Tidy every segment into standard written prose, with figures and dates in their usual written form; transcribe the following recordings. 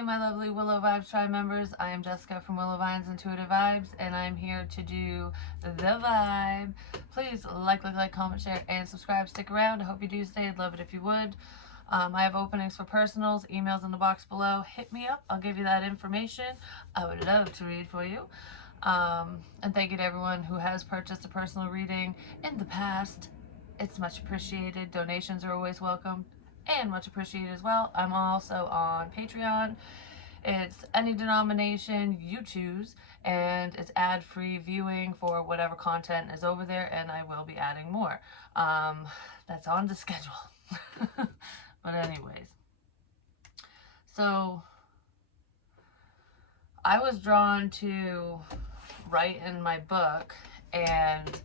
Hi, my lovely Willow Vibes Tribe members. I am Jessica from Willow Vines Intuitive Vibes, and I'm here to do the vibe. Please like, comment, share, and subscribe. Stick around. I hope you do stay. I'd love it if you would. I have openings for personals, emails in the box below. Hit me up. I'll give you that information. I would love to read for you. And thank you to everyone who has purchased a personal reading in the past. It's much appreciated. Donations are always welcome and much appreciated as well. I'm also on Patreon. It's any denomination you choose, and it's ad-free viewing for whatever content is over there, and I will be adding more. That's on the schedule. But anyways, so I was drawn to write in my book, and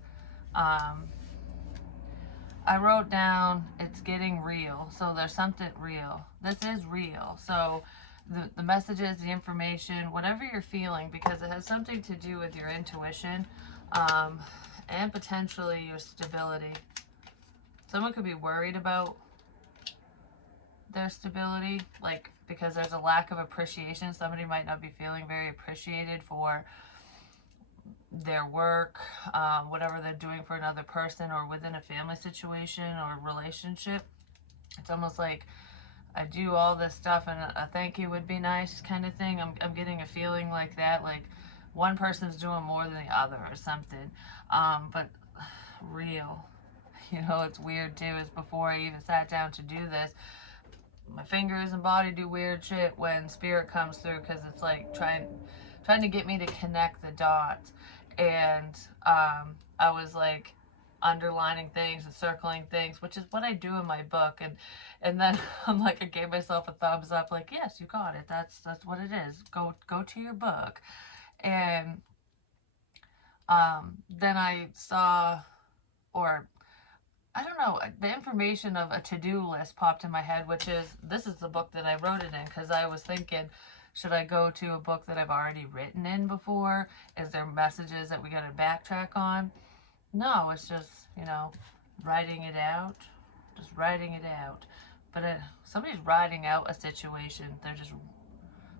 I wrote down, it's getting real. So there's something real. This is real. So the messages, the information, whatever you're feeling, because it has something to do with your intuition, and potentially your stability. Someone could be worried about their stability, like because there's a lack of appreciation. Somebody might not be feeling very appreciated for their work, whatever they're doing for another person, or within a family situation or relationship. It's almost like I do all this stuff and a thank you would be nice kind of thing. I'm getting a feeling like that, like one person's doing more than the other or something. But real, you know, it's weird too, is before I even sat down to do this, my fingers and body do weird shit when spirit comes through, because it's like trying to get me to connect the dots. And I was like underlining things and circling things, which is what I do in my book. And then I'm like, I gave myself a thumbs up, like, yes, you got it. That's what it is. Go to your book. And then I saw, or I don't know, the information of a to-do list popped in my head, which is, this is the book that I wrote it in, because I was thinking, should I go to a book that I've already written in before? Is there messages that we got to backtrack on? No, it's just, you know, writing it out. Just writing it out. But somebody's writing out a situation.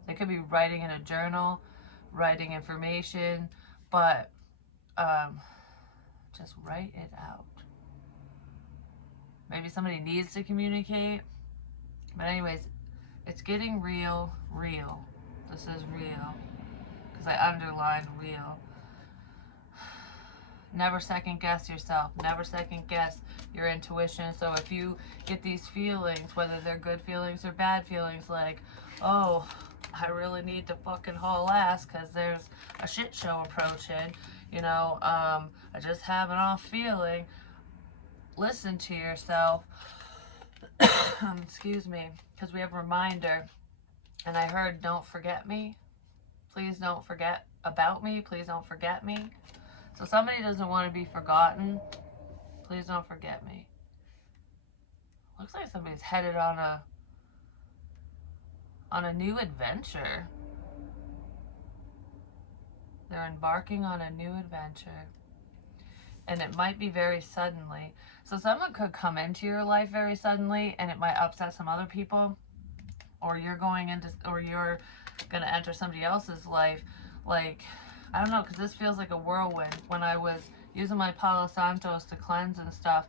They could be writing in a journal, writing information, but just write it out. Maybe somebody needs to communicate. But anyways, it's getting real. This is real. Because I underlined real. Never second guess yourself. Never second guess your intuition. So if you get these feelings, whether they're good feelings or bad feelings, like, oh, I really need to fucking haul ass because there's a shit show approaching, you know, I just have an off feeling. Listen to yourself. Excuse me, because we have a reminder. And I heard, don't forget me. Please don't forget about me. Please don't forget me. So somebody doesn't want to be forgotten. Please don't forget me. Looks like somebody's headed on a new adventure. They're embarking on a new adventure. And it might be very suddenly. So someone could come into your life very suddenly, and it might upset some other people. Or you're going to enter somebody else's life. Like, I don't know, because this feels like a whirlwind. When I was using my Palo Santos to cleanse and stuff,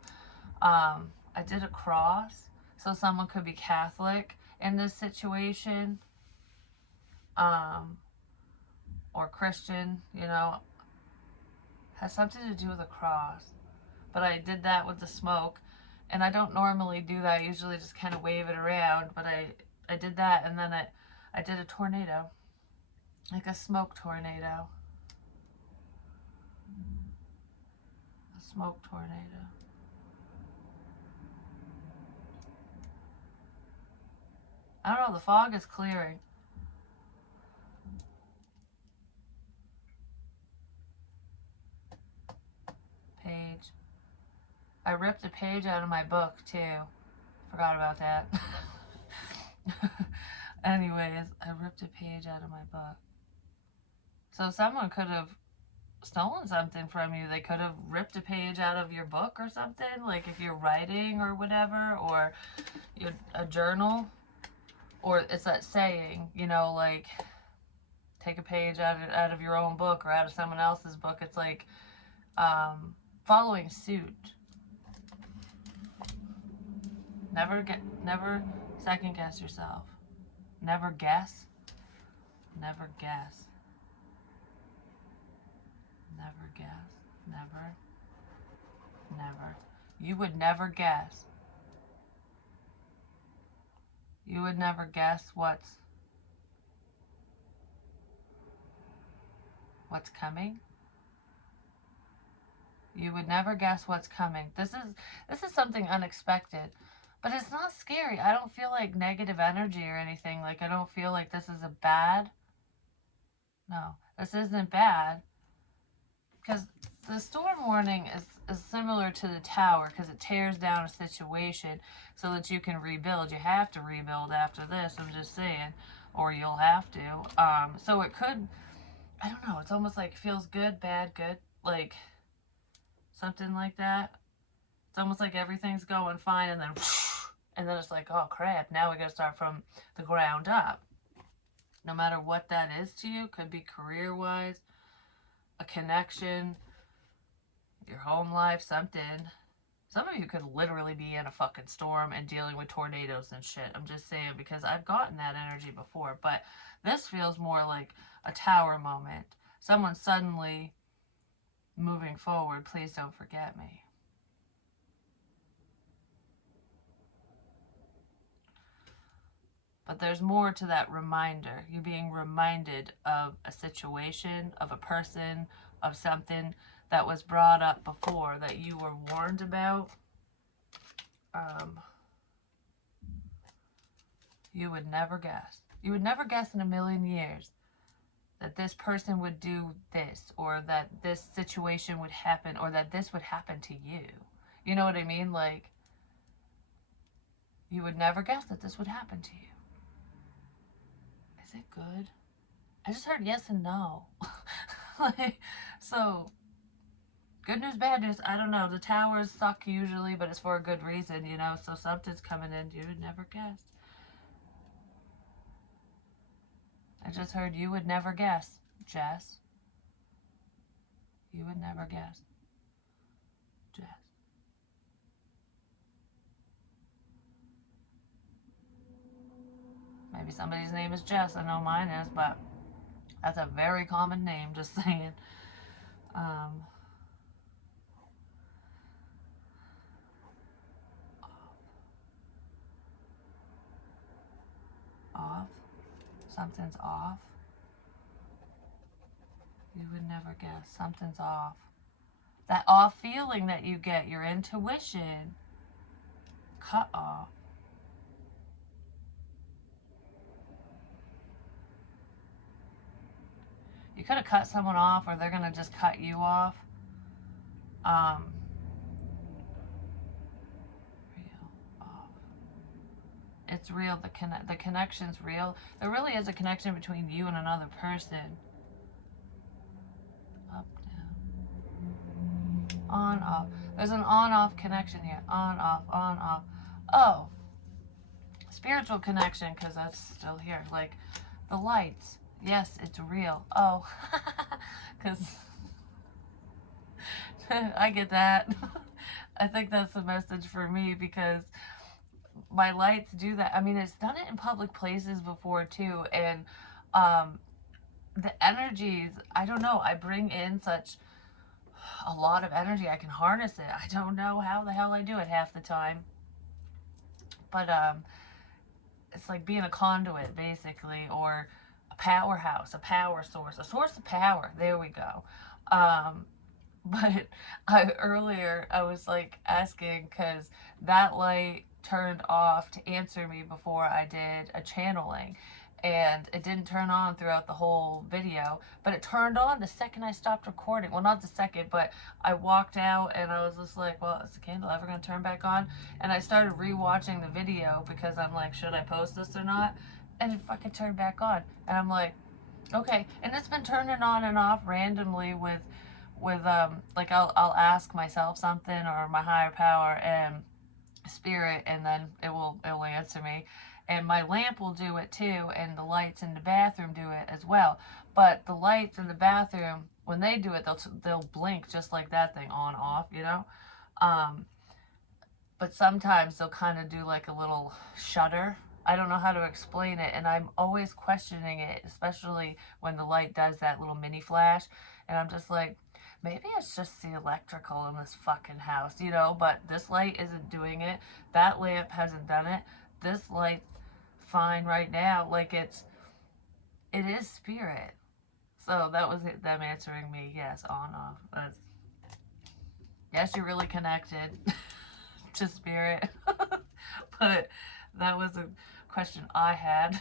I did a cross. So someone could be Catholic in this situation, or Christian, you know, has something to do with a cross. But I did that with the smoke, and I don't normally do that. I usually just kind of wave it around, but I did that, and then I did a tornado, like a smoke tornado. A smoke tornado. I don't know, the fog is clearing. Page. I ripped a page out of my book too. Forgot about that. Anyways, I ripped a page out of my book. So someone could have stolen something from you. They could have ripped a page out of your book or something, like if you're writing or whatever, or a journal, or it's that saying, you know, like, take a page out of your own book or out of someone else's book. It's like following suit. Never second guess yourself. Never guess. Never guess. Never guess. Never. You would never guess. You would never guess what's coming. You would never guess what's coming. This is something unexpected. But it's not scary. I don't feel like negative energy or anything. Like, I don't feel like this is a bad. No, this isn't bad. Because the storm warning is similar to the tower, because it tears down a situation so that you can rebuild. You have to rebuild after this, I'm just saying. Or you'll have to. So it could, I don't know, it's almost like feels good, bad, good. Like, something like that. It's almost like everything's going fine, and then it's like, oh crap, now we gotta start from the ground up. No matter what that is to you, could be career-wise, a connection, your home life, something. Some of you could literally be in a fucking storm and dealing with tornadoes and shit. I'm just saying, because I've gotten that energy before. But this feels more like a tower moment. Someone suddenly moving forward, please don't forget me. But there's more to that reminder. You're being reminded of a situation, of a person, of something that was brought up before that you were warned about. You would never guess. You would never guess in a million years that this person would do this, or that this situation would happen, or that this would happen to you. You know what I mean? Like, you would never guess that this would happen to you. Is it good? I just heard yes and no. Like, so, good news, bad news, I don't know. The towers suck usually, but it's for a good reason, you know? So something's coming in you would never guess. I just heard you would never guess, Jess. You would never guess, Jess. Maybe somebody's name is Jess. I know mine is, but that's a very common name, just saying. Off. Something's off. You would never guess. Something's off. That off feeling that you get, your intuition, cut off. You could have cut someone off, or they're going to just cut you off. Real, off. It's real. The connection's real. There really is a connection between you and another person. Up, down. On, off. There's an on-off connection here. On, off, on, off. Oh. Spiritual connection, because that's still here. Like, the lights. Yes, it's real. Oh. Because I get that. I think that's the message for me, because my lights do that. I mean, it's done it in public places before too, and the energies, I don't know, I bring in such a lot of energy. I can harness it. I don't know how the hell I do it half the time, but it's like being a conduit, basically, or a powerhouse, a power source, a source of power. There we go. But earlier I was like asking, because that light turned off to answer me before I did a channeling, and it didn't turn on throughout the whole video, but it turned on the second I stopped recording. Well, not the second, but I walked out and I was just like, well, is the candle ever gonna turn back on? And I started rewatching the video, because I'm like, should I post this or not? And it fucking turned back on, and I'm like, okay. And it's been turning on and off randomly with like, I'll ask myself something, or my higher power and spirit, and then it will answer me. and my lamp will do it too, and the lights in the bathroom do it as well. But the lights in the bathroom, when they do it, they'll blink just like that thing, on off, you know. Um, but sometimes they'll kind of do like a little shutter. I don't know how to explain it, and I'm always questioning it, especially when the light does that little mini flash, and I'm just like, maybe it's just the electrical in this fucking house, you know, but this light isn't doing it. That lamp hasn't done it. This light, fine right now. Like, it is spirit. So that was it, them answering me, yes, on, off. That's, yes, you're really connected to spirit. But that was a question I had,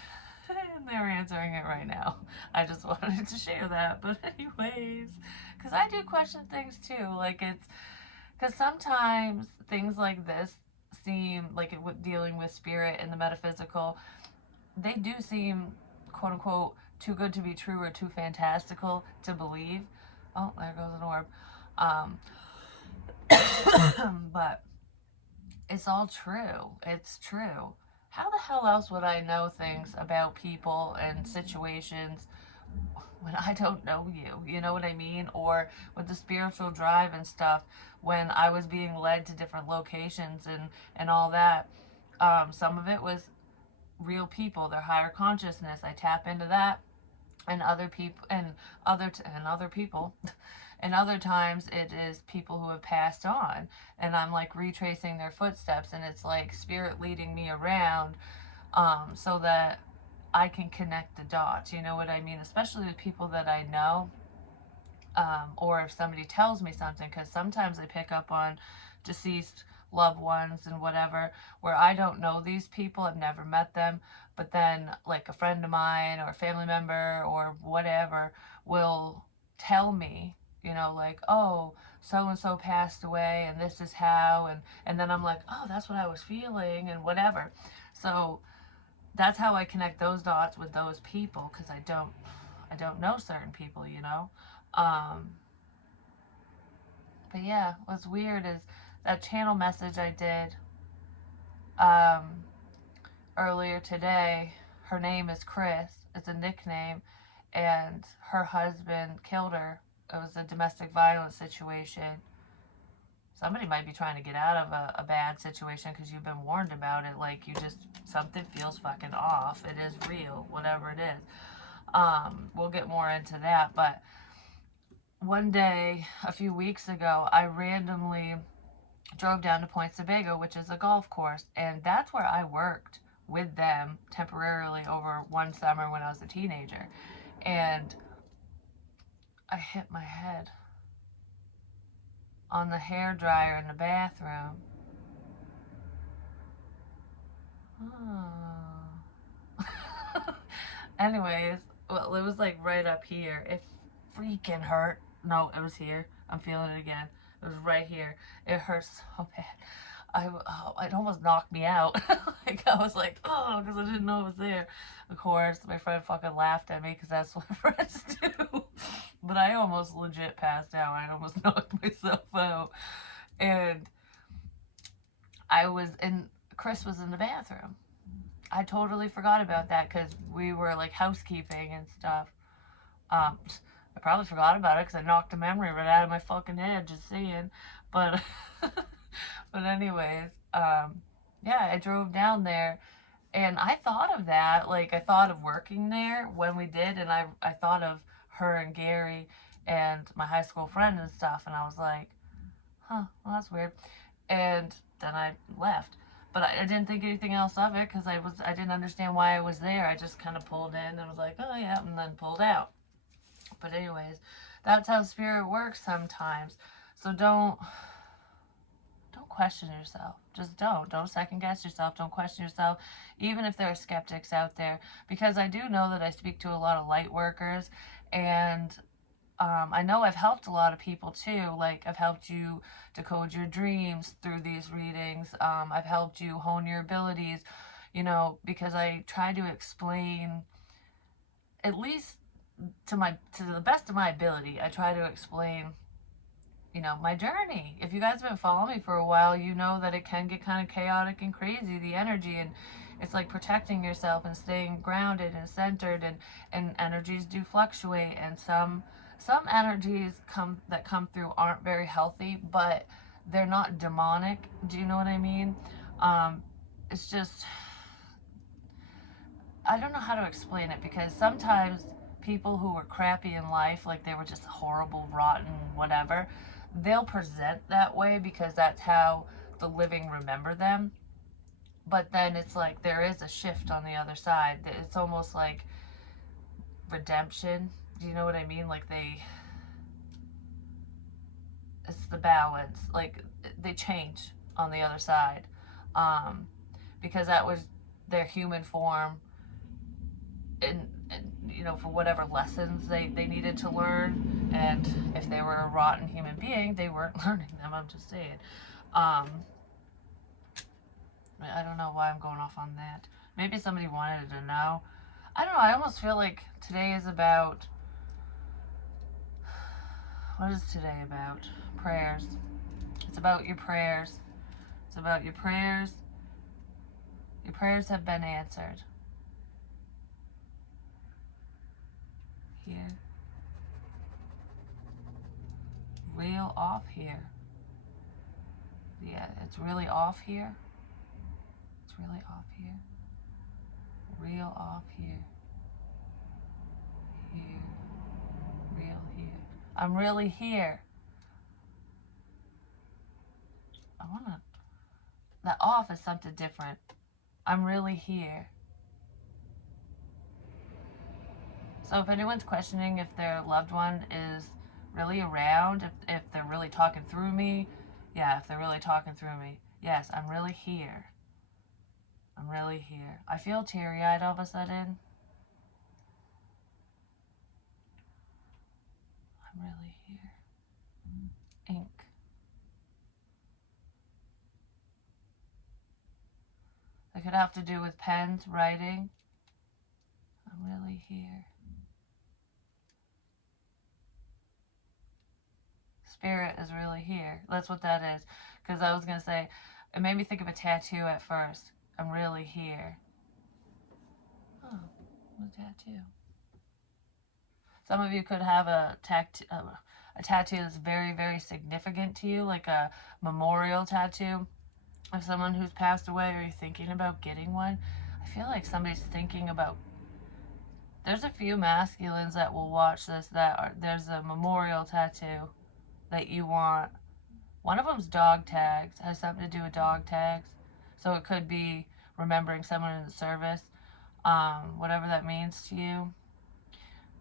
and they're answering it right now. I just wanted to share that. But anyways, because I do question things too. Like, it's because sometimes things like this seem like dealing with spirit and the metaphysical, they do seem, quote unquote, too good to be true or too fantastical to believe. Oh, there goes an orb. But it's all true. It's true. How the hell else would I know things about people and situations when I don't know you? You know what I mean? Or with the spiritual drive and stuff, when I was being led to different locations and all that. Some of it was real people, their higher consciousness. I tap into that, and other people, other people. And other times it is people who have passed on, and I'm like retracing their footsteps, and it's like spirit leading me around, so that I can connect the dots. You know what I mean? Especially with people that I know, or if somebody tells me something, because sometimes I pick up on deceased loved ones and whatever, where I don't know these people, I've never met them, but then like a friend of mine or a family member or whatever will tell me, you know, like, oh, so and so passed away and this is how, and then I'm like, oh, that's what I was feeling and whatever. So that's how I connect those dots with those people, because I don't know certain people, you know. But yeah, what's weird is that channel message I did earlier today. Her name is Chris. It's a nickname, and her husband killed her. It was a domestic violence situation. Somebody might be trying to get out of a bad situation because you've been warned about it. Like, something feels fucking off. It is real, whatever it is. We'll get more into that, but one day, a few weeks ago, I randomly drove down to Point Sebago, which is a golf course, and that's where I worked with them temporarily over one summer when I was a teenager. And I hit my head on the hair dryer in the bathroom. Oh. Anyways, well, it was like right up here. It freaking hurt. No, it was here. I'm feeling it again. It was right here. It hurts so bad. It almost knocked me out. Like, I was like, oh, because I didn't know it was there. Of course, my friend fucking laughed at me because that's what friends do. But I almost legit passed out. I almost knocked myself out. And Chris was in the bathroom. I totally forgot about that because we were like housekeeping and stuff. I probably forgot about it because I knocked the memory right out of my fucking head just seeing. But, but anyways, yeah, I drove down there, and I thought of that. Like, I thought of working there when we did, and I thought of her and Gary and my high school friend and stuff, and I was like, huh, well, that's weird. And then I left. But I didn't think anything else of it because I didn't understand why I was there. I just kind of pulled in and was like, oh yeah, and then pulled out. But anyways, that's how spirit works sometimes. So don't question yourself. Just don't second guess yourself. Don't question yourself, even if there are skeptics out there, because I do know that I speak to a lot of light workers, and I know I've helped a lot of people too. Like, I've helped you decode your dreams through these readings. I've helped you hone your abilities, you know, because I try to explain, at least to the best of my ability, I try to explain, you know, my journey. If you guys have been following me for a while, you know that it can get kind of chaotic and crazy, the energy, it's like protecting yourself and staying grounded and centered, and energies do fluctuate, and some energies that come through aren't very healthy, but they're not demonic. Do you know what I mean? It's just, I don't know how to explain it, because sometimes people who were crappy in life, like they were just horrible, rotten, whatever, they'll present that way because that's how the living remember them. But then it's like there is a shift on the other side. It's almost like redemption. Do you know what I mean? Like it's the balance. Like they change on the other side, because that was their human form, and for whatever lessons they needed to learn. And if they were a rotten human being, they weren't learning them. I'm just saying. I don't know why I'm going off on that. Maybe somebody wanted to know. I don't know. I almost feel like today is about, what is today about? Prayers. It's about your prayers. It's about your prayers. Your prayers have been answered. Here. Real off here. Yeah, it's really off here. It's really off here. Real off here. Here. Real here. I'm really here. That off is something different. I'm really here. So if anyone's questioning if their loved one is really around, if they're really talking through me, yeah, if they're really talking through me, yes, I'm really here. I'm really here. I feel teary-eyed all of a sudden. I'm really here. Ink. It could have to do with pens, writing. I'm really here. Spirit is really here. That's what that is. Because I was going to say, it made me think of a tattoo at first. I'm really here. Oh, a tattoo. Some of you could have a tattoo that's very, very significant to you, like a memorial tattoo of someone who's passed away. Are you thinking about getting one? I feel like somebody's thinking about... There's a few masculines that will watch this there's a memorial tattoo that you want. One of them's dog tags. It has something to do with dog tags. So it could be remembering someone in the service, whatever that means to you.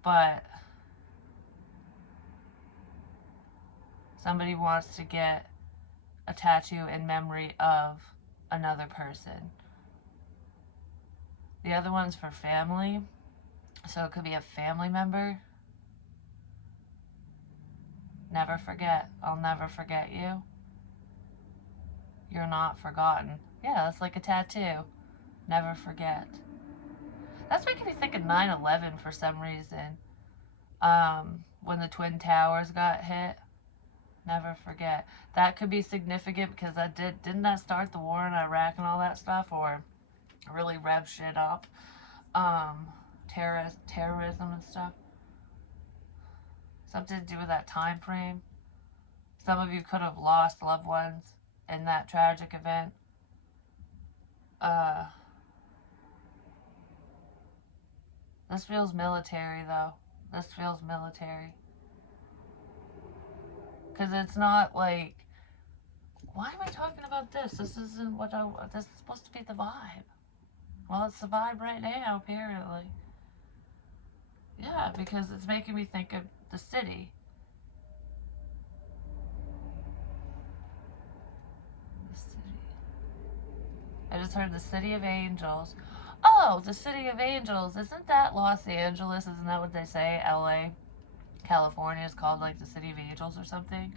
But somebody wants to get a tattoo in memory of another person. The other one's for family. So it could be a family member. Never forget. I'll never forget you. You're not forgotten. Yeah, that's like a tattoo. Never forget. That's making me think of 9/11 for some reason. When the Twin Towers got hit. Never forget. That could be significant because didn't that start the war in Iraq and all that stuff, or really rev shit up? Terrorism and stuff. Something to do with that time frame. Some of you could have lost loved ones in that tragic event. This feels military, though. This feels military. Because it's not like... Why am I talking about this? This isn't what this is supposed to be the vibe. Well, it's the vibe right now, apparently. Yeah, because it's making me think of the city. The city. I just heard the City of Angels. Oh, the City of Angels. Isn't that Los Angeles? Isn't that what they say? LA, California is called like the City of Angels or something?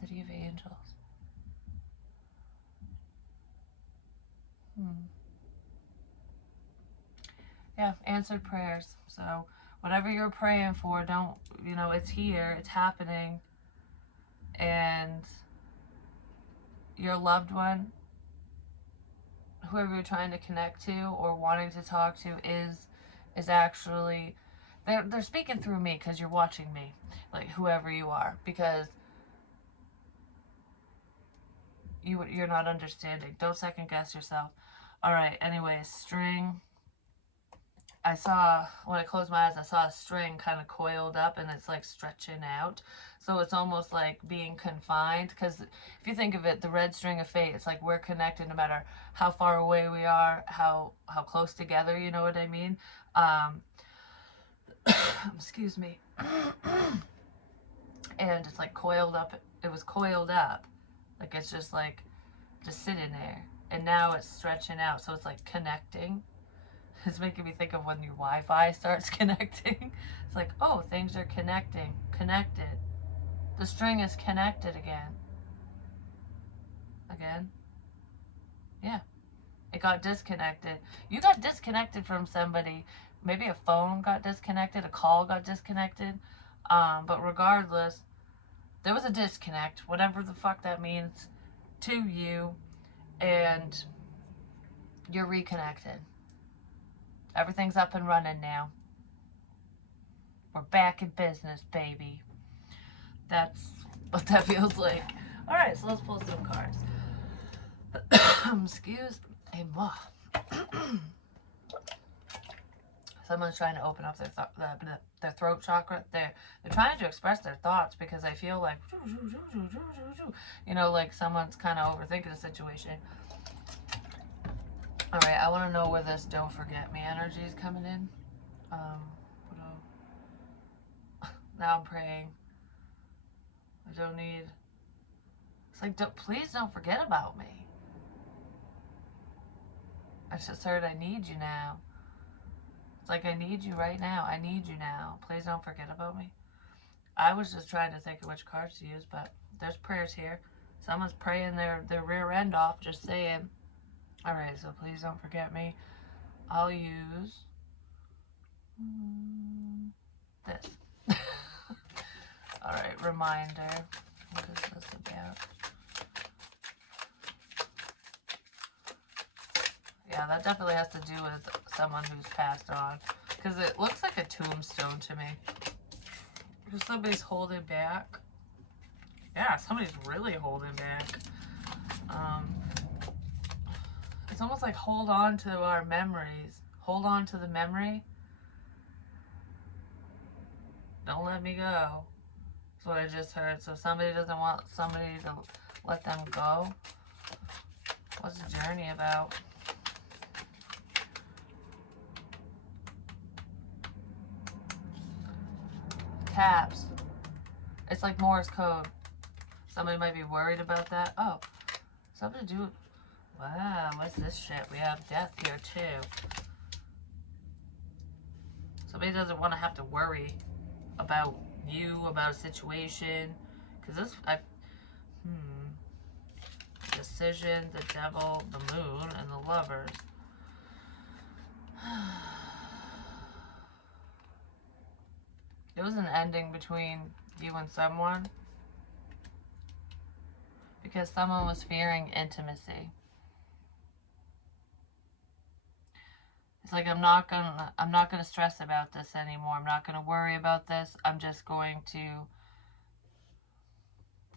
City of Angels. Yeah, answered prayers. So whatever you're praying for, don't, it's here, it's happening. And your loved one whoever you're trying to connect to or wanting to talk to is actually, they're speaking through me because you're watching me, like whoever you are, because you're not understanding. Don't second guess yourself. All right. Anyways, string. I saw, when I closed my eyes, I saw a string kind of coiled up and it's like stretching out. So it's almost like being confined. Because if you think of it, the red string of fate, it's like we're connected no matter how far away we are, how close together, you know what I mean? Excuse me. And it's like coiled up. It was coiled up. Like it's just like, just sitting there. And now it's stretching out. So it's like connecting. It's making me think of when your Wi-Fi starts connecting. It's like, oh, things are connecting. Connected. The string is connected again. Again. Yeah. It got disconnected. You got disconnected from somebody. Maybe a phone got disconnected. A call got disconnected. But regardless, there was a disconnect. Whatever the fuck that means to you. And you're reconnected. Everything's up and running now. We're back in business, baby. That's what that feels like. Alright, so let's pull some cards. Excuse me. Someone's trying to open up their throat chakra. They're trying to express their thoughts because I feel like, you know, like someone's kind of overthinking a situation. Alright, I want to know where this don't forget me energy is coming in. Now I'm praying. I don't need... It's like, please don't forget about me. I just heard I need you now. It's like I need you right now. I need you now. Please don't forget about me. I was just trying to think of which cards to use, but there's prayers here. Someone's praying their rear end off, just saying. Alright, so please don't forget me. I'll use this. Alright, reminder. What is this about? Yeah, that definitely has to do with someone who's passed on. Because it looks like a tombstone to me. If somebody's holding back. Yeah, somebody's really holding back. It's almost like hold on to our memories. Hold on to the memory. Don't let me go. That's what I just heard. So somebody doesn't want somebody to let them go. What's the journey about? Tabs. It's like Morse code. Somebody might be worried about that. Oh, something to do. Wow, what's this shit? We have death here too. Somebody doesn't want to have to worry about you, about a situation. Because this, Decision, the devil, the moon, and the lovers. It was an ending between you and someone. Because someone was fearing intimacy. It's like I'm not gonna stress about this anymore. I'm not gonna worry about this. I'm just going to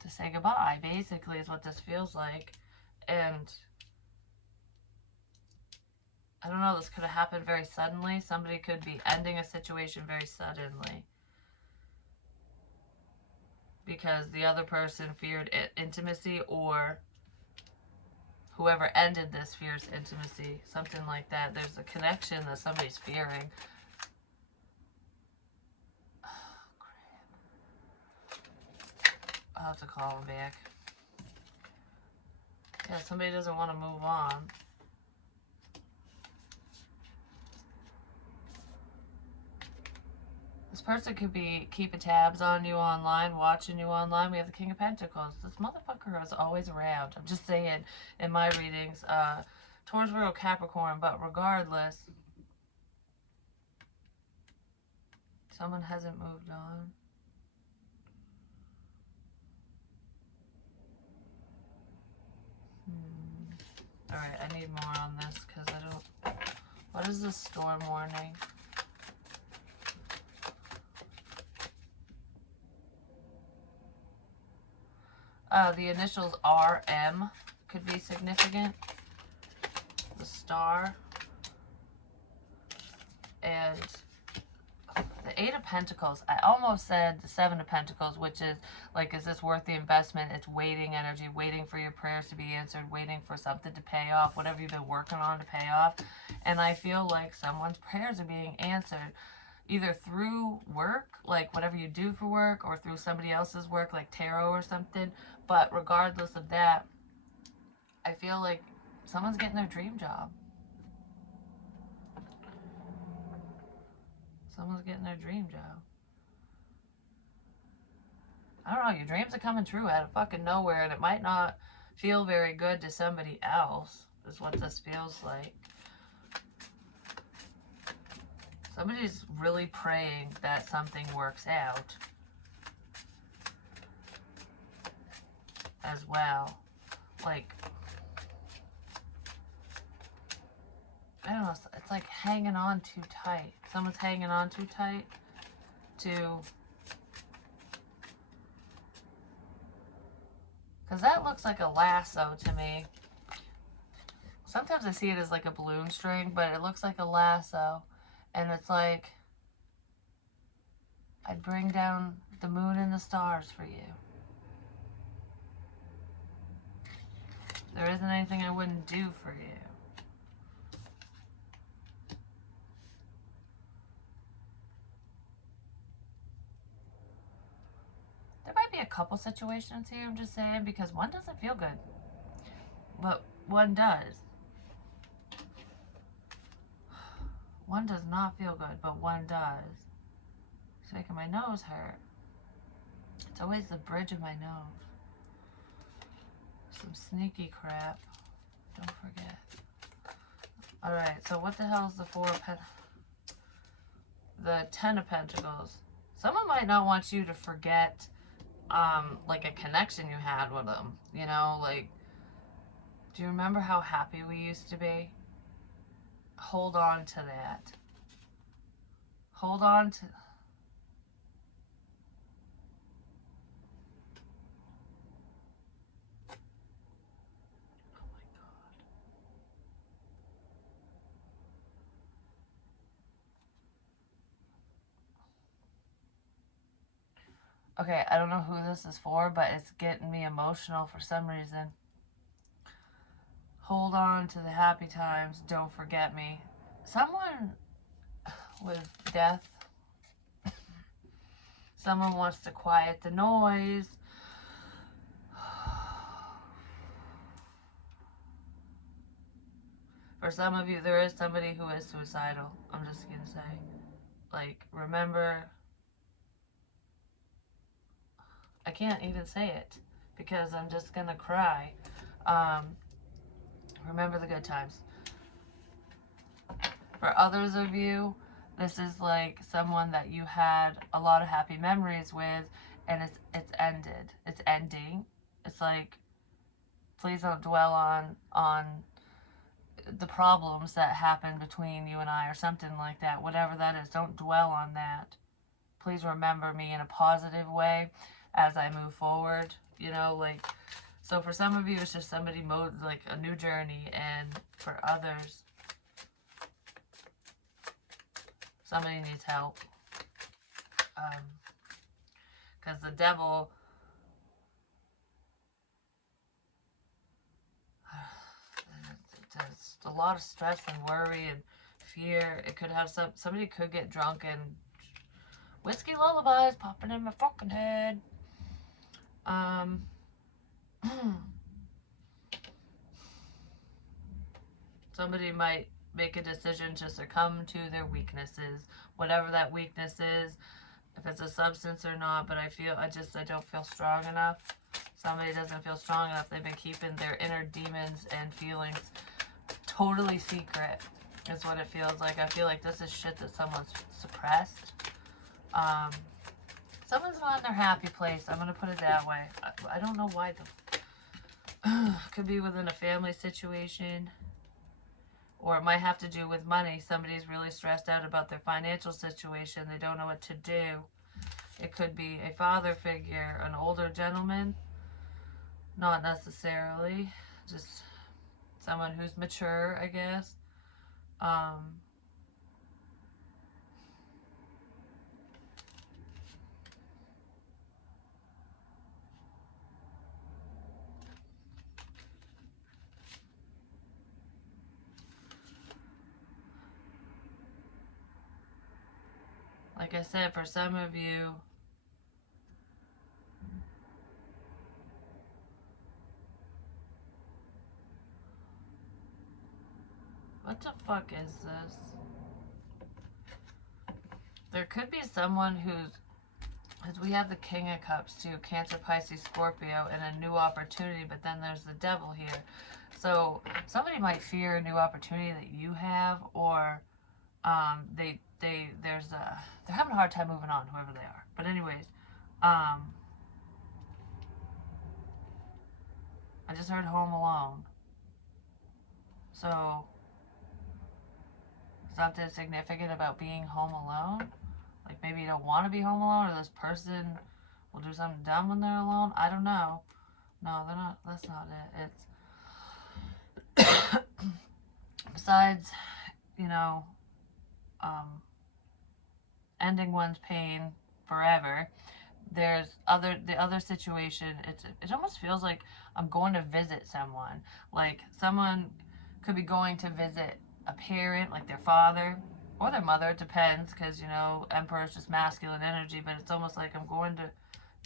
say goodbye, basically, is what this feels like. And I don't know, this could have happened very suddenly. Somebody could be ending a situation very suddenly. Because the other person feared intimacy, or whoever ended this fears intimacy. Something like that. There's a connection that somebody's fearing. Oh, crap. I'll have to call him back. Yeah, somebody doesn't want to move on. This person could be keeping tabs on you online, watching you online. We have the King of Pentacles. This motherfucker is always around. I'm just saying in my readings. Taurus, Virgo, Capricorn. But regardless, someone hasn't moved on. Alright, I need more on this because I don't... What is the storm warning? The initials RM could be significant. The star. And the Eight of Pentacles. I almost said the Seven of Pentacles, which is like, is this worth the investment? It's waiting energy, waiting for your prayers to be answered, waiting for something to pay off, whatever you've been working on to pay off. And I feel like someone's prayers are being answered either through work, like whatever you do for work, or through somebody else's work, like tarot or something. But regardless of that, I feel like someone's getting their dream job. Someone's getting their dream job. I don't know, your dreams are coming true out of fucking nowhere, and it might not feel very good to somebody else, is what this feels like. Somebody's really praying that something works out as well. Like, I don't know, it's like hanging on too tight. Someone's hanging on too tight to... Because that looks like a lasso to me. Sometimes I see it as like a balloon string, but it looks like a lasso. And it's like, I'd bring down the moon and the stars for you. There isn't anything I wouldn't do for you. There might be a couple situations here, I'm just saying, because one doesn't feel good. But one does. One does not feel good, but one does. It's making my nose hurt. It's always the bridge of my nose. Some sneaky crap. Don't forget. Alright, so what the hell is the the Ten of Pentacles? Someone might not want you to forget, like a connection you had with them. You know, like, do you remember how happy we used to be? Hold on to that. Hold on to... Oh my God. Okay, I don't know who this is for, but it's getting me emotional for some reason. Hold on to the happy times. Don't forget me. Someone with death. Someone wants to quiet the noise. For some of you, there is somebody who is suicidal. I'm just going to say. Like, remember... I can't even say it because I'm just going to cry. Remember the good times. For others of you, this is like someone that you had a lot of happy memories with, and it's ended. It's ending. It's like, please don't dwell on the problems that happened between you and I or something like that. Whatever that is, don't dwell on that. Please remember me in a positive way as I move forward. You know, like, so for some of you, it's just somebody like a new journey, and for others, somebody needs help. Because the devil, there's a lot of stress and worry and fear. It could have somebody could get drunk and whiskey lullabies popping in my fucking head. Somebody might make a decision to succumb to their weaknesses, whatever that weakness is, if it's a substance or not. But I don't feel strong enough. Somebody doesn't feel strong enough. They've been keeping their inner demons and feelings totally secret, is what it feels like. I feel like this is shit that someone's suppressed. Someone's not in their happy place. I'm going to put it that way. I don't know why Could be within a family situation, or it might have to do with money. Somebody's really stressed out about their financial situation. They don't know what to do. It could be a father figure, an older gentleman, not necessarily, just someone who's mature, I guess. Um, like I said, for some of you, what the fuck is this? There could be someone who's, because we have the King of Cups too, Cancer, Pisces, Scorpio, and a new opportunity, but then there's the Devil here. So somebody might fear a new opportunity that you have, or they're having a hard time moving on, whoever they are. But anyways, um, I just heard Home Alone. So something significant about being home alone? Like maybe you don't want to be home alone, or this person will do something dumb when they're alone. I don't know. No, they're not. That's not it. It's besides, you know, um, ending one's pain forever. There's the other situation. It almost feels like I'm going to visit someone. Like someone could be going to visit a parent, like their father or their mother. It depends, because Emperor is just masculine energy. But it's almost like I'm going to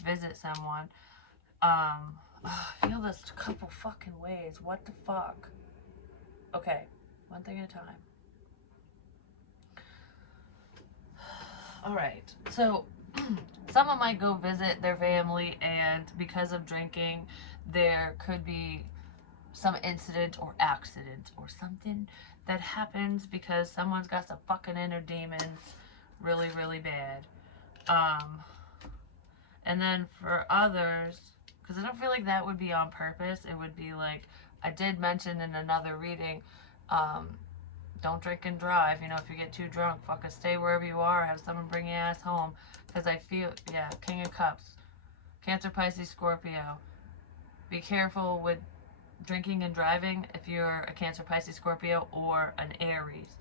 visit someone. I feel this a couple fucking ways. What the fuck? Okay, one thing at a time. All right, so someone might go visit their family, and because of drinking, there could be some incident or accident or something that happens because someone's got some fucking inner demons really, really bad. Um, and then for others, because I don't feel like that would be on purpose, it would be like, I did mention in another reading, um, don't drink and drive. If you get too drunk, fucking stay wherever you are. Have someone bring your ass home. Because I feel, yeah, King of Cups. Cancer, Pisces, Scorpio. Be careful with drinking and driving if you're a Cancer, Pisces, Scorpio, or an Aries.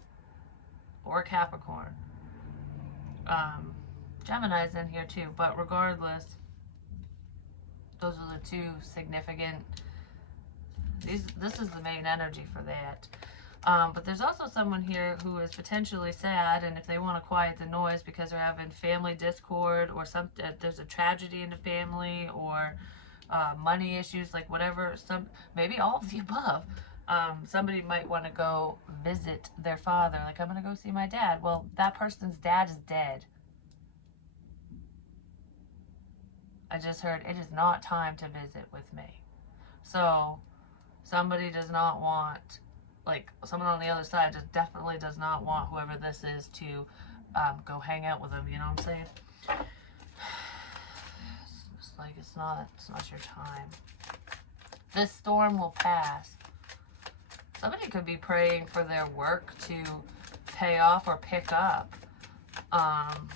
Or a Capricorn. Gemini's in here too. But regardless, those are the two significant. This is the main energy for that. But there's also someone here who is potentially sad, and if they want to quiet the noise because they're having family discord, or there's a tragedy in the family, or money issues, like whatever, maybe all of the above. Somebody might want to go visit their father, like, I'm going to go see my dad. Well, that person's dad is dead. I just heard it is not time to visit with me. So somebody does not want, like, someone on the other side just definitely does not want whoever this is to go hang out with them. You know what I'm saying? It's like it's not your time. This storm will pass. Somebody could be praying for their work to pay off or pick up.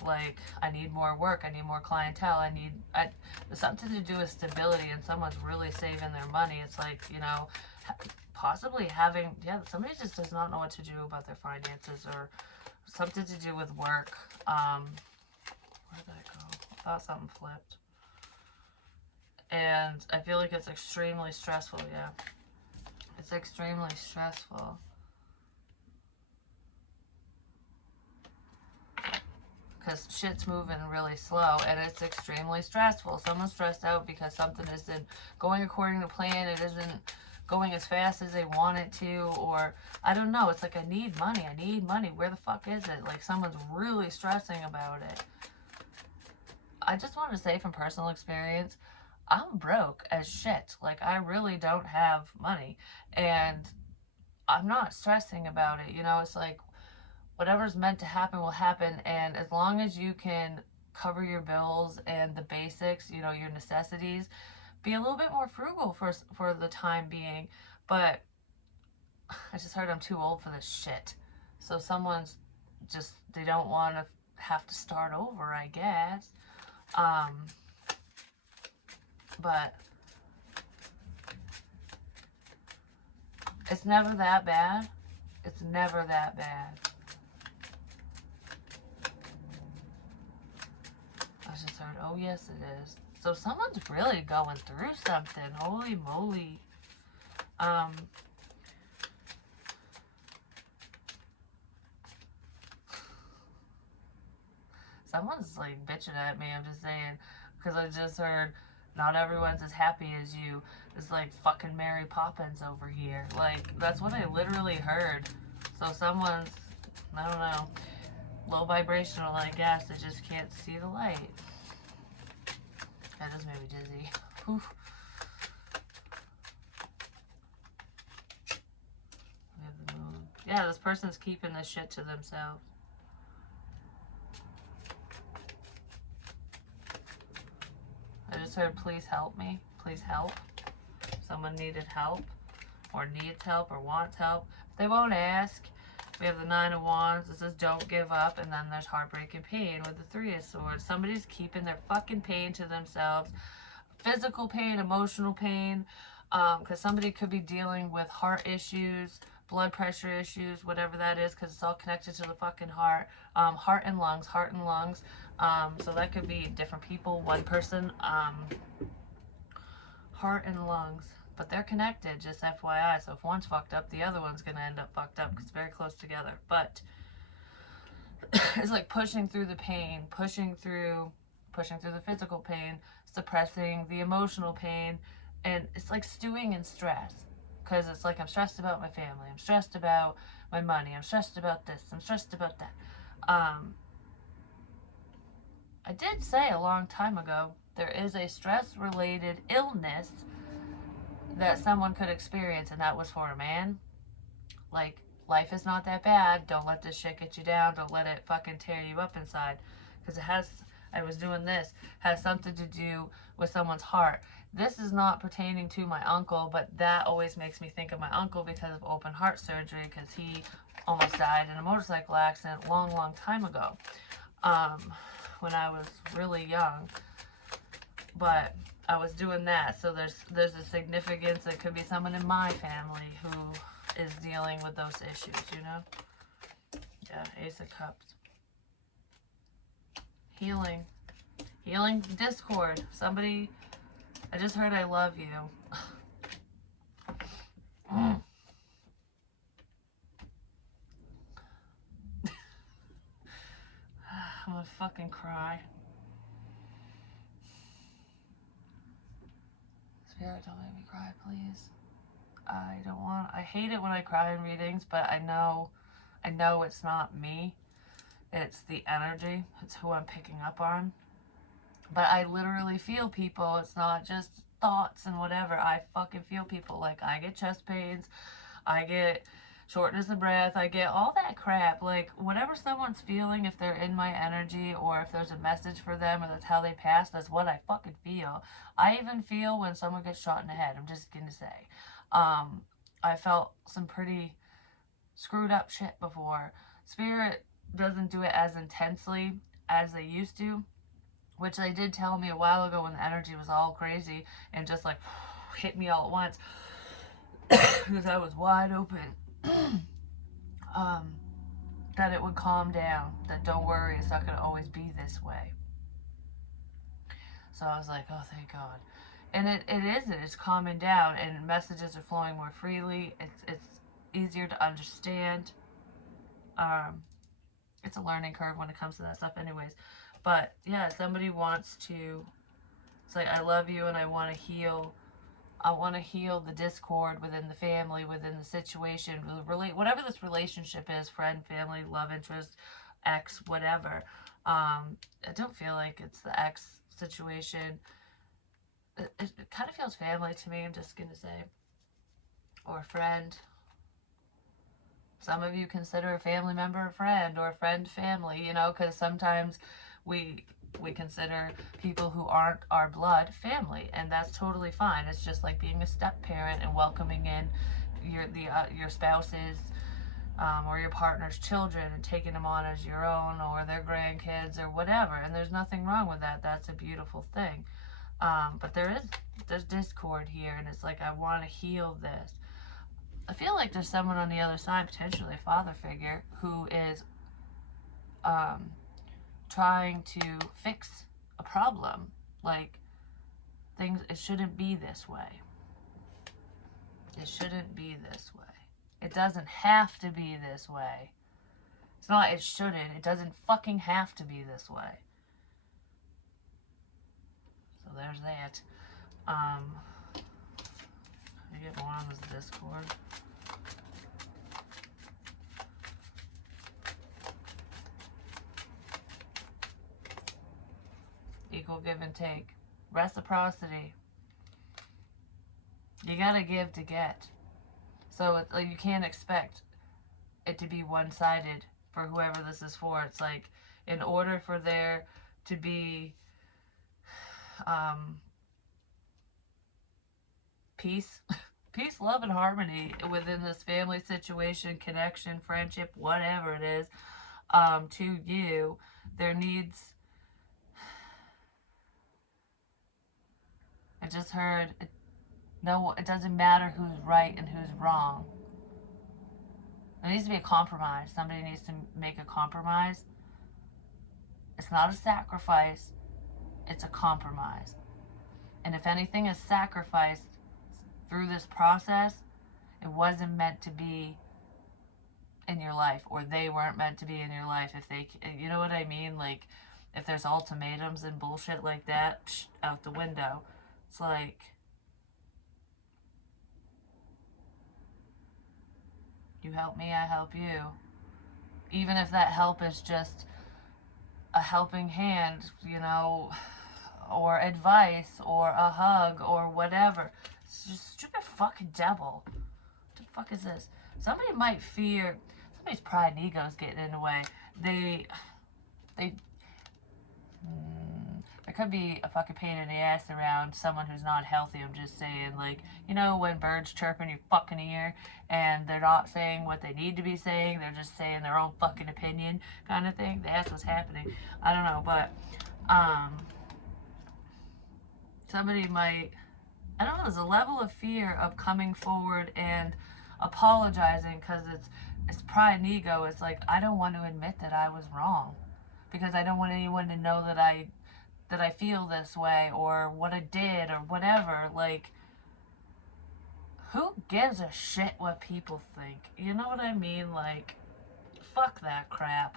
Like, I need more work, I need more clientele, there's something to do with stability, and someone's really saving their money. It's like, possibly having, somebody just does not know what to do about their finances, or something to do with work. Where did I go? I thought something flipped. And I feel like it's extremely stressful, yeah. It's extremely stressful. Because shit's moving really slow, and it's extremely stressful. Someone's stressed out because something isn't going according to plan. It isn't going as fast as they want it to, or I don't know. It's like, I need money. Where the fuck is it? Like, someone's really stressing about it. I just want to say from personal experience, I'm broke as shit. Like, I really don't have money, and I'm not stressing about it. It's like, whatever's meant to happen will happen, and as long as you can cover your bills and the basics, your necessities, be a little bit more frugal for the time being. But I just heard I'm too old for this shit. So someone's just, they don't want to have to start over, I guess. But it's never that bad. It's never that bad. I just heard, oh yes it is. So someone's really going through something. Holy moly. Someone's like bitching at me. I'm just saying, because I just heard not everyone's as happy as you. It's like fucking Mary Poppins over here. Like, that's what I literally heard. So someone's, I don't know, low vibrational, I guess. They just can't see the light. That just made me dizzy. Whew. We have the moon. Yeah, this person's keeping this shit to themselves. I just heard, please help me. Please help. Someone needed help, or needs help, or wants help. If they won't ask. We have the Nine of Wands. It says don't give up, and then there's heartbreak and pain with the Three of Swords. Somebody's keeping their fucking pain to themselves. Physical pain, emotional pain, because somebody could be dealing with heart issues, blood pressure issues, whatever that is, because it's all connected to the fucking heart. Heart and lungs, heart and lungs. So that could be different people, one person, heart and lungs. But they're connected, just FYI. So if one's fucked up, the other one's going to end up fucked up because it's very close together. But it's like pushing through the pain, pushing through the physical pain, suppressing the emotional pain. And it's like stewing in stress. Because it's like, I'm stressed about my family. I'm stressed about my money. I'm stressed about this. I'm stressed about that. I did say a long time ago, there is a stress-related illness that someone could experience, and that was for a man. Like, life is not that bad. Don't let this shit get you down. Don't let it fucking tear you up inside. Because it has, I was doing this, has something to do with someone's heart. This is not pertaining to my uncle, but that always makes me think of my uncle because of open heart surgery, because he almost died in a motorcycle accident long, long time ago. When I was really young. But I was doing that, so there's a significance. It could be someone in my family who is dealing with those issues, you know? Yeah, Ace of Cups. Healing. Healing discord. Somebody, I just heard I love you. I'm gonna fucking cry. Spirit, don't make me cry, please. I hate it when I cry in readings, but I know it's not me. It's the energy. It's who I'm picking up on. But I literally feel people. It's not just thoughts and whatever. I fucking feel people. Like, I get chest pains. I get shortness of breath. I get all that crap. Like, whatever someone's feeling, if they're in my energy or if there's a message for them or that's how they pass, that's what I fucking feel. I even feel when someone gets shot in the head. I'm just gonna say. I felt some pretty screwed up shit before. Spirit doesn't do it as intensely as they used to, which they did tell me a while ago when the energy was all crazy and just like hit me all at once because I was wide open. That it would calm down, that don't worry, it's not going to always be this way. So I was like, oh, thank God. And it isn't. It's calming down, and messages are flowing more freely. It's easier to understand. It's a learning curve when it comes to that stuff anyways. But yeah, somebody wants to, it's like, I love you and I want to heal. I want to heal the discord within the family, within the situation, whatever this relationship is, friend, family, love interest, ex, whatever. I don't feel like it's the ex situation. It kind of feels family to me, I'm just going to say. Or friend. Some of you consider a family member a friend, or a friend family, you know, because sometimes we consider people who aren't our blood family, and that's totally fine. It's just like being a step parent and welcoming in your spouse's or your partner's children and taking them on as your own, or their grandkids or whatever. And there's nothing wrong with that. That's a beautiful thing. But there's discord here, and it's like, I want to heal this. I feel like there's someone on the other side, potentially a father figure, who is trying to fix a problem. Like, things, it shouldn't be this way. It shouldn't be this way. It doesn't have to be this way. It's not, it shouldn't. It doesn't fucking have to be this way. So there's that. I get more on this Discord. Equal give and take. Reciprocity. You gotta give to get. So it's like, you can't expect it to be one-sided for whoever this is for. It's like, in order for there to be peace, love, and harmony within this family situation, connection, friendship, whatever it is, to you, there needs... I just heard, no, it doesn't matter who's right and who's wrong. There needs to be a compromise. Somebody needs to make a compromise. It's not a sacrifice. It's a compromise. And if anything is sacrificed through this process, it wasn't meant to be in your life, or they weren't meant to be in your life. If they, you know what I mean? Like, if there's ultimatums and bullshit like that, out the window. It's like, you help me, I help you. Even if that help is just a helping hand, you know, or advice, or a hug, or whatever. It's just stupid fucking devil. What the fuck is this? Somebody might fear, somebody's pride and ego is getting in the way. There could be a fucking pain in the ass around someone who's not healthy. I'm just saying, like, you know, when birds chirp in your fucking ear and they're not saying what they need to be saying, they're just saying their own fucking opinion, kind of thing. That's what's happening. I don't know, but somebody might, I don't know, there's a level of fear of coming forward and apologizing, because it's pride and ego. It's like, I don't want to admit that I was wrong, because I don't want anyone to know that I feel this way, or what I did, or whatever. Like, who gives a shit what people think? You know what I mean? Like, fuck that crap.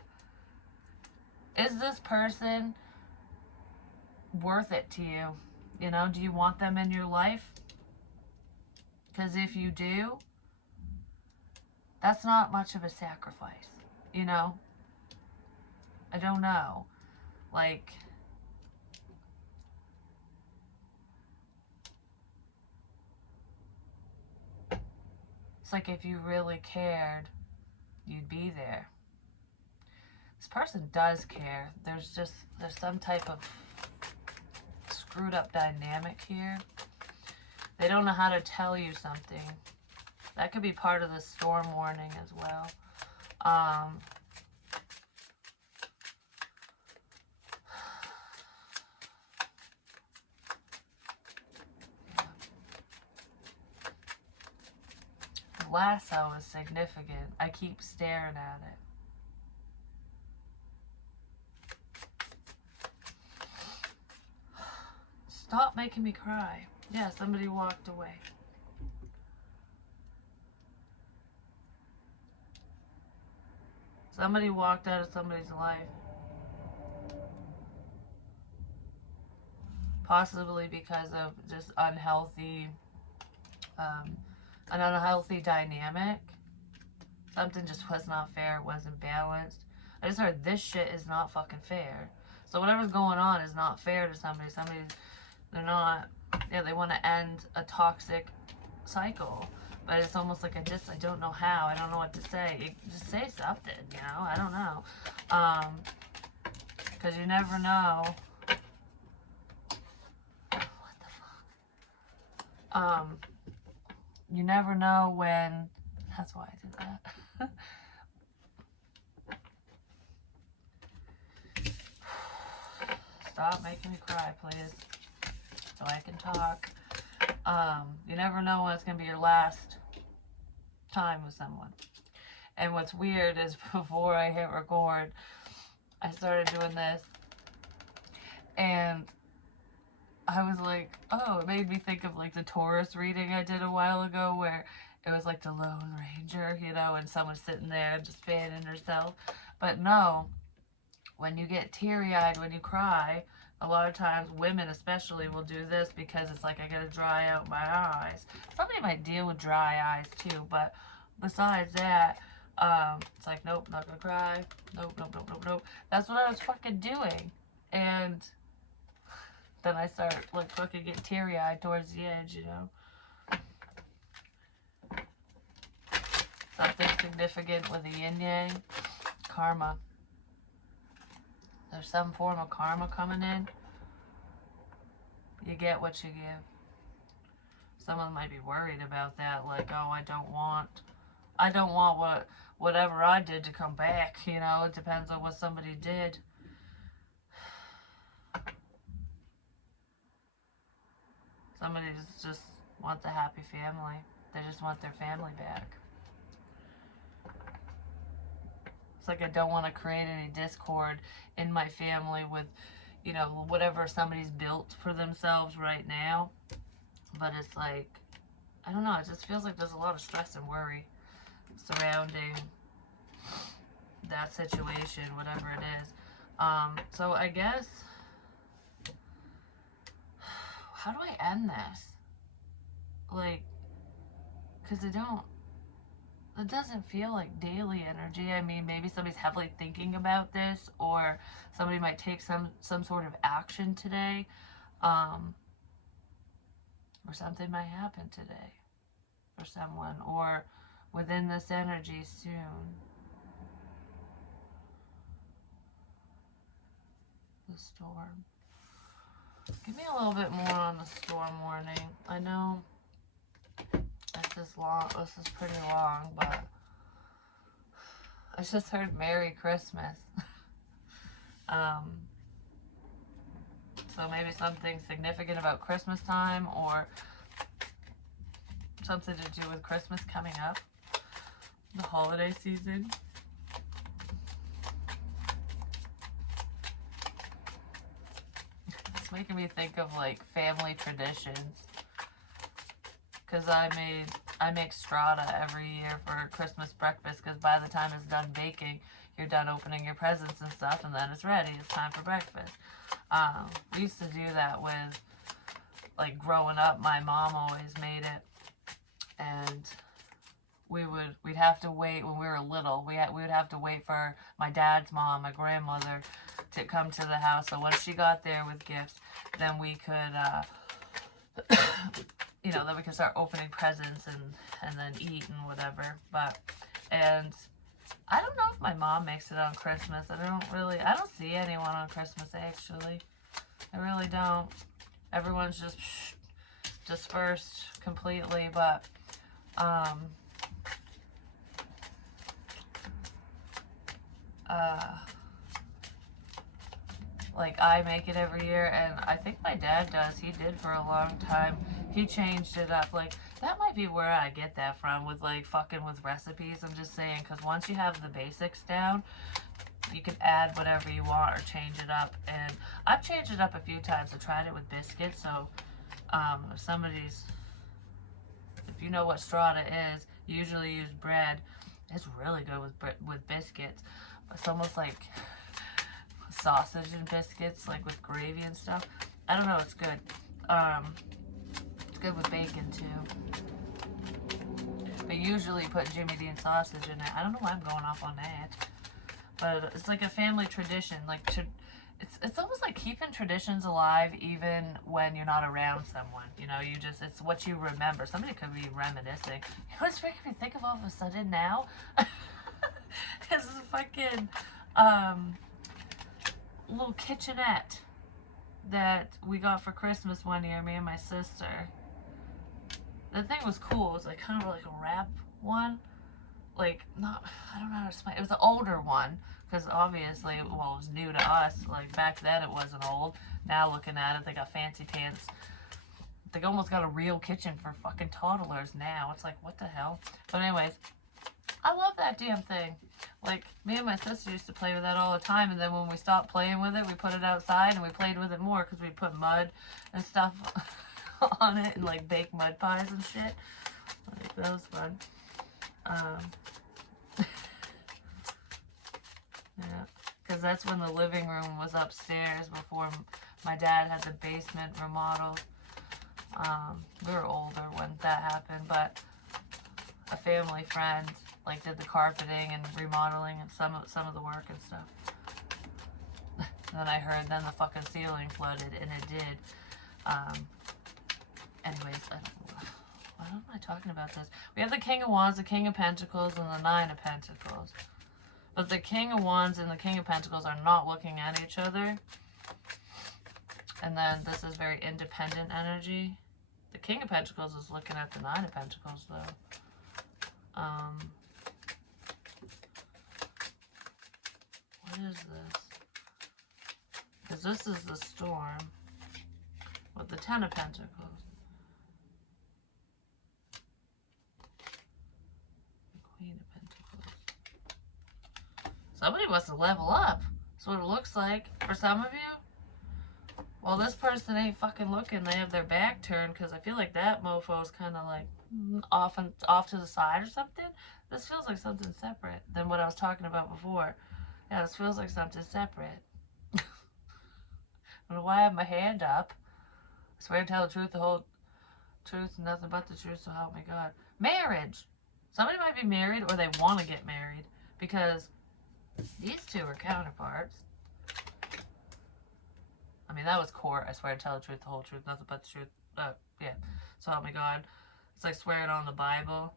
Is this person worth it to you? You know, do you want them in your life? Because if you do, that's not much of a sacrifice, you know? I don't know. Like, it's like, if you really cared, you'd be there. This person does care. There's some type of screwed up dynamic here. They don't know how to tell you something. That could be part of the storm warning as well. Lasso is significant. I keep staring at it. Stop making me cry. Yeah, somebody walked away. Somebody walked out of somebody's life. Possibly because of just an unhealthy dynamic. Something just was not fair. It wasn't balanced. I just heard this shit is not fucking fair. So whatever's going on is not fair to somebody. They're not, yeah, they want to end a toxic cycle. But it's almost like, I don't know how. I don't know what to say. Just say something, you know? I don't know. Because you never know. What the fuck? You never know when. That's why I did that. Stop making me cry, please, so I can talk. You never know when it's gonna be your last time with someone. And what's weird is before I hit record, I started doing this, and I was like, oh, it made me think of like the Taurus reading I did a while ago, where it was like the Lone Ranger, you know, and someone's sitting there just fanning herself. But no, when you get teary-eyed, when you cry, a lot of times women especially will do this because it's like, I gotta dry out my eyes. Somebody might deal with dry eyes too, but besides that, it's like, nope, not gonna cry. Nope, nope, nope, nope, nope. That's what I was fucking doing. And then I start like fucking get teary-eyed towards the edge, you know. Something significant with the yin-yang. Karma. There's some form of karma coming in. You get what you give. Someone might be worried about that, like, oh, I don't want whatever I did to come back, you know. It depends on what somebody did. Somebody just wants a happy family. They just want their family back. It's like I don't want to create any discord in my family with, you know, whatever somebody's built for themselves right now. But it's like, I don't know, it just feels like there's a lot of stress and worry surrounding that situation, whatever it is. So I guess, how do I end this? Like, because it doesn't feel like daily energy. I mean, maybe somebody's heavily thinking about this, or somebody might take some sort of action today, or something might happen today for someone, or within this energy soon. The storm. Give me a little bit more on the storm warning. I know this is pretty long, but I just heard Merry Christmas. So maybe something significant about Christmas time, or something to do with Christmas coming up, the holiday season. It's making me think of like family traditions, because I make strata every year for Christmas breakfast, because by the time it's done baking, you're done opening your presents and stuff, and then it's ready. It's time for breakfast. We used to do that with, like, growing up, my mom always made it, and we'd have to wait when we were little. We would have to wait for my dad's mom, my grandmother, to come to the house. So once she got there with gifts, then we could, you know, then we could start opening presents and then eat and whatever. And I don't know if my mom makes it on Christmas. I don't see anyone on Christmas, actually. I really don't. Everyone's just dispersed completely, but, like, I make it every year, and I think my dad does. He did for a long time. He changed it up. Like, that might be where I get that from, with, like, fucking with recipes. I'm just saying, because once you have the basics down, you can add whatever you want or change it up. And I've changed it up a few times. I tried it with biscuits, so if you know what strata is, you usually use bread. It's really good with biscuits. It's almost like sausage and biscuits, like with gravy and stuff. I don't know, it's good. It's good with bacon too. But usually put Jimmy Dean sausage in it. I don't know why I'm going off on that. But it's like a family tradition. Like, it's almost like keeping traditions alive even when you're not around someone. You know, it's what you remember. Somebody could be reminiscing. You know what's making me think of all of a sudden now? It's fucking, little kitchenette that we got for Christmas one year, me and my sister. The thing was cool. It was like kind of like a wrap one. Like, not, I don't know how to explain. It was an older one, because obviously, well, it was new to us. Like, back then it wasn't old. Now looking at it, they got fancy pants. They almost got a real kitchen for fucking toddlers now. It's like, what the hell? But anyways, I love that damn thing. Like, me and my sister used to play with that all the time, and then when we stopped playing with it, we put it outside and we played with it more, because we put mud and stuff on it and like bake mud pies and shit. Like, that was fun. Yeah, because that's when the living room was upstairs before my dad had the basement remodeled. We were older when that happened, but a family friend like did the carpeting and remodeling and some of the work and stuff. Then I heard then the fucking ceiling flooded, and it did. Anyways, why am I talking about this? We have the King of Wands, the King of Pentacles, and the Nine of Pentacles. But the King of Wands and the King of Pentacles are not looking at each other. And then this is very independent energy. The King of Pentacles is looking at the Nine of Pentacles, though. What is this? Because this is the Storm with the Ten of Pentacles. Queen of Pentacles. Somebody wants to level up. That's what it looks like for some of you. Well, this person ain't fucking looking. They have their back turned, because I feel like that mofo's kind of like off to the side or something. This feels like something separate than what I was talking about before. Yeah, this feels like something separate. I don't know why I have my hand up. I swear to tell the truth, the whole truth, and nothing but the truth, so help me God. Marriage. Somebody might be married, or they want to get married, because these two are counterparts. I mean, that was court. I swear to tell the truth, the whole truth, nothing but the truth. Yeah. So help me God. It's like swearing on the Bible.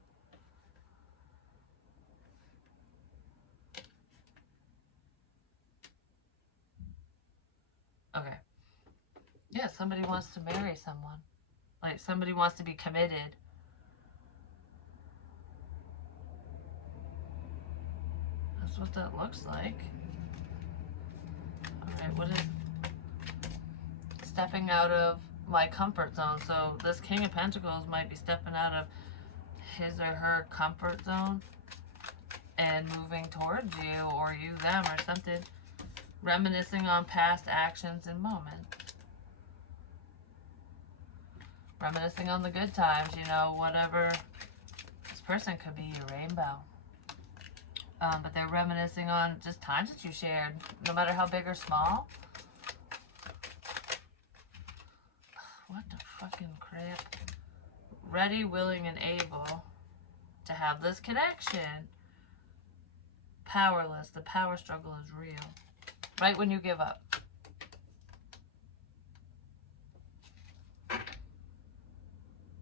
Okay. Yeah, somebody wants to marry someone. Like, somebody wants to be committed. That's what that looks like. Alright, what is... Stepping out of my comfort zone. So this King of Pentacles might be stepping out of his or her comfort zone and moving towards you, or you them, or something. Reminiscing on past actions and moments. Reminiscing on the good times, you know, whatever. This person could be your rainbow. But they're reminiscing on just times that you shared, no matter how big or small. What the fucking crap? Ready, willing, and able to have this connection. Powerless. The power struggle is real. Right when you give up.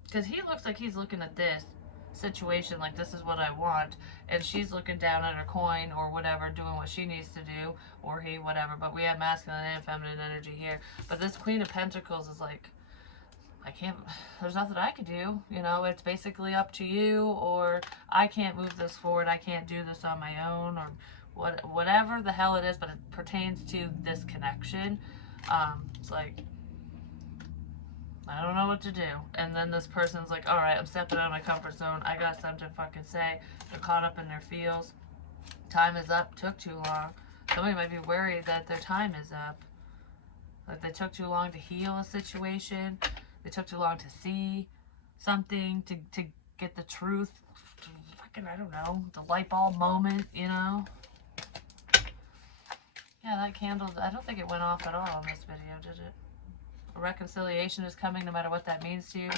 Because he looks like he's looking at this situation like this is what I want, and she's looking down at her coin or whatever, doing what she needs to do, or he, whatever. But we have masculine and feminine energy here. But this Queen of Pentacles is like, I can't, there's nothing I can do, you know, it's basically up to you, or I can't move this forward, I can't do this on my own, or whatever the hell it is, but it pertains to this connection. It's like, I don't know what to do. And then this person's like, all right, I'm stepping out of my comfort zone. I got something to fucking say. They're caught up in their feels. Time is up. Took too long. Somebody might be worried that their time is up. Like they took too long to heal a situation. They took too long to see something, to get the truth. Fucking, I don't know, the light bulb moment, you know? Yeah, that candle, I don't think it went off at all on this video, did it? A reconciliation is coming, no matter what that means to you.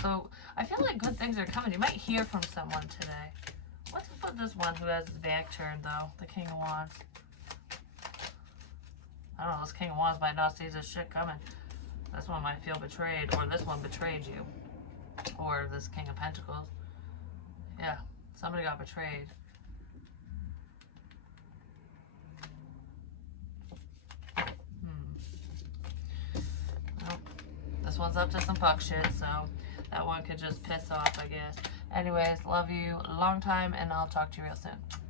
So I feel like good things are coming. You might hear from someone today. What's up with this one who has his back turned, though? The King of Wands. I don't know, this King of Wands might not see this shit coming. This one might feel betrayed, or this one betrayed you. Or this King of Pentacles. Yeah, somebody got betrayed. one's up to some fuck shit, so that one could just piss off, I guess. Anyways, love you long time, and I'll talk to you real soon.